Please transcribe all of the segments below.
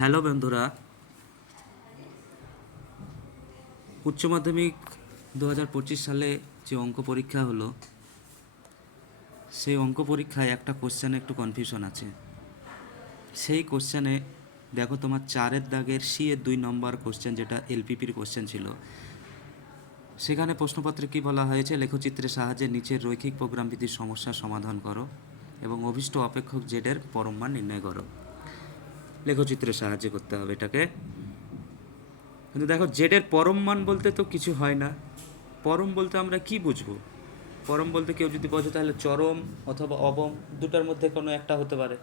Hello বন্ধুরা, উচ্চ মাধ্যমিক 2025 সালে যে অঙ্ক পরীক্ষা হলো, সেই অঙ্ক পরীক্ষায় একটা কোশ্চেনে একটু কনফিউশন আছে। সেই কোশ্চেনে দেখো, তোমার 4-এর দাগের সি এর 2 নম্বর কোশ্চেন, যেটা এলপিপির কোশ্চেন ছিল, সেখানে প্রশ্নপত্রে কী বলা হয়েছে? লেখচিত্রের সাহায্যে নিচের রৈখিক প্রোগ্রামভিত্তিক সমস্যার সমাধান করো এবং অভীষ্ট অপেক্ষক জেডের পরম মান নির্ণয় করো। লেখচিত্রের সাহায্যে করতে হবে এটাকে। কিন্তু দেখো, জেডের পরম মান বলতে তো কিছু হয় না। পরম বলতে আমরা কি বুঝবো? পরম বলতে কেউ যদি বোঝে তাহলে চরম অথবা অবম, দুটার মধ্যে কোনো একটা হতে পারে।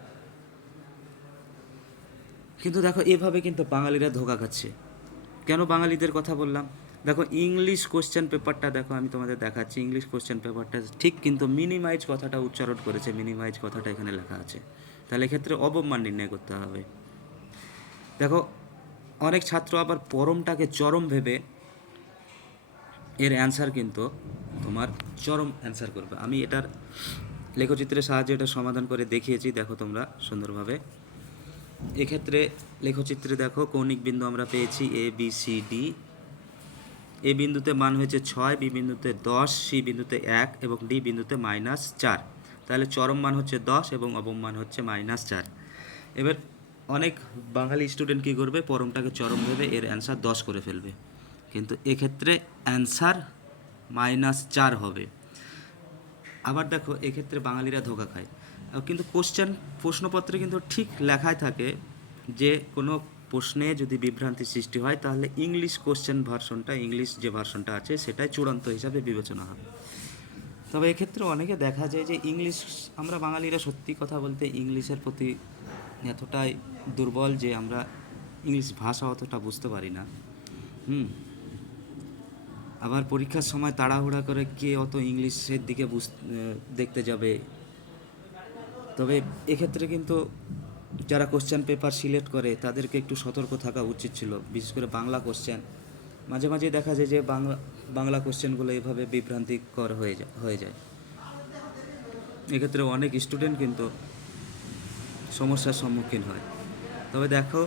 কিন্তু দেখো, এভাবে কিন্তু বাঙালিরা ধোঁকা খাচ্ছে। কেন বাঙালিদের কথা বললাম? দেখো, ইংলিশ কোশ্চেন পেপারটা দেখো, আমি তোমাদের দেখাচ্ছি। ইংলিশ কোশ্চেন পেপারটা ঠিক কিন্তু মিনিমাইজ কথাটা উচ্চারণ করেছে, মিনিমাইজ কথাটা এখানে লেখা আছে। তাহলে এক্ষেত্রে অবমান নির্ণয় করতে হবে। দেখো, অনেক ছাত্র আবার পরমটাকে চরম ভেবে এর অ্যান্সার কিন্তু তোমার চরম অ্যান্সার করবে। আমি এটার লেখচিত্রের সাহায্যে এটা সমাধান করে দেখিয়েছি, দেখো তোমরা সুন্দরভাবে। এক্ষেত্রে লেখচিত্রে দেখো, কৌণিক বিন্দু আমরা পেয়েছি এ বি সি ডি। এ বিন্দুতে মান হয়েছে 6, বি বিন্দুতে 10, সি বিন্দুতে 1 এবং ডি বিন্দুতে -4। তাহলে চরম মান হচ্ছে 10 এবং অবম মান হচ্ছে -4। এবার অনেক বাঙালি স্টুডেন্ট কী করবে? পরমটাকে চরম ভেবে এর অ্যান্সার 10 করে ফেলবে, কিন্তু এক্ষেত্রে অ্যান্সার -4 হবে। আবার দেখো, এক্ষেত্রে বাঙালিরা ধোঁকা খায়। কিন্তু প্রশ্নপত্রে কিন্তু ঠিক লেখায় থাকে যে কোনো প্রশ্নে যদি বিভ্রান্তি সৃষ্টি হয় তাহলে ইংলিশ কোশ্চেন ভার্সনটা, ইংলিশ যে ভার্সনটা আছে সেটাই চূড়ান্ত হিসাবে বিবেচনা হবে। তবে এক্ষেত্রে অনেকে দেখা যায় যে ইংলিশ, আমরা বাঙালিরা সত্যি কথা বলতে ইংলিশের প্রতি এতটাই দুর্বল যে আমরা ইংলিশ ভাষা অতটা বুঝতে পারি না। আবার পরীক্ষার সময় তাড়াহুড়া করে কে অত ইংলিশের দিকে দেখতে যাবে? তবে এক্ষেত্রে কিন্তু যারা কোশ্চেন পেপার সিলেক্ট করে তাদেরকে একটু সতর্ক থাকা উচিত ছিল, বিশেষ করে বাংলা কোশ্চেন। মাঝে মাঝে দেখা যায় যে বাংলা কোশ্চেনগুলো এভাবে বিভ্রান্তিকর হয়ে যায়। এক্ষেত্রে অনেক স্টুডেন্ট কিন্তু সমস্যার সম্মুখীন হয়। তবে দেখো,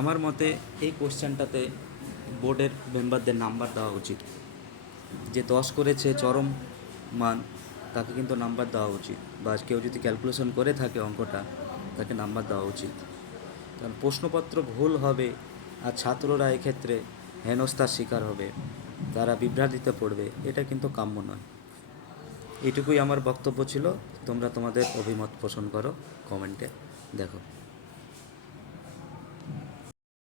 আমার মতে এই কোশ্চেনটাতে বোর্ডের মেম্বারদের নাম্বার দেওয়া উচিত। যে 10 করেছে চরম মান, তাকে কিন্তু নাম্বার দেওয়া উচিত। বা কেউ যদি ক্যালকুলেশন করে থাকে অঙ্কটা, তাকে নাম্বার দেওয়া উচিত। কারণ প্রশ্নপত্র ভুল হবে আর ছাত্ররা এক্ষেত্রে হেনস্থার শিকার হবে, তারা বিভ্রান্তিতে পড়বে, এটা কিন্তু কাম্য নয়। এটুকুই আমার বক্তব্য ছিল। তোমরা তোমাদের অভিমত পোষণ করো কমেন্টে, দেখো।